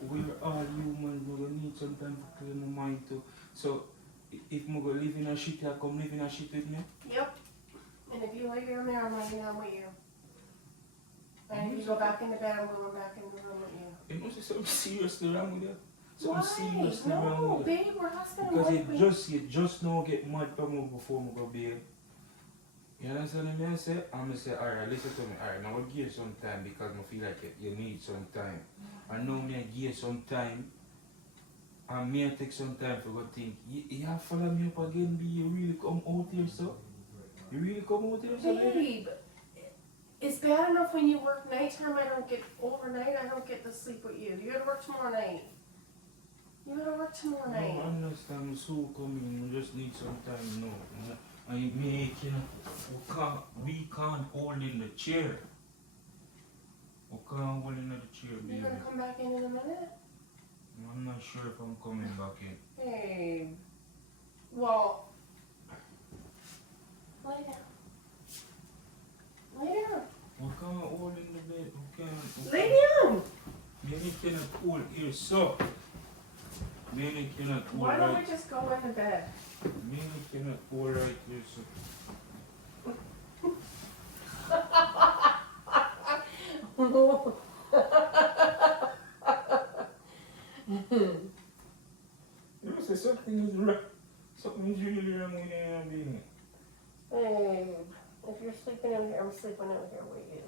we're all human, we're gonna need some time to clear my mind too. So if I'm gonna live in a shit, I come live in a shit with me. Yep. And if you lay here in there, I'm laying down with you. And if you go back in the bed, I'm going back in the room with you. It must be something seriously wrong with you. Why? Something seriously wrong No, with you. babe, we're husband and Because wife. you just now get mad from me before I go bed. You understand what I say? I'm gonna say, alright, listen to me. Alright, now I'll give you some time because I feel like you need some time. I know me I give you some time. And me I take some time for go think. You have follow me up again, B. You really come out here, so? You really come out here, so? Babe, it's bad enough when you work nighttime. I don't get overnight. I don't get to sleep with you. You gotta work tomorrow night. You gotta work tomorrow night. No, I understand. So coming. We just need some time, no. I make, you know, we can't hold in the chair. We can't hold in the chair, baby. You're gonna come back in a minute? I'm not sure if I'm coming back in. Hey. Well, lay down. Lay down. We can't hold in the bed. We can't. Lay down. Maybe cannot hold here, so. Maybe cannot hold Why don't right. we just go in the bed? Maybe cannot hold right here, so. You say something is wrong. Something is really wrong with you, baby. Babe, if you're sleeping in here, I'm sleeping in here with you.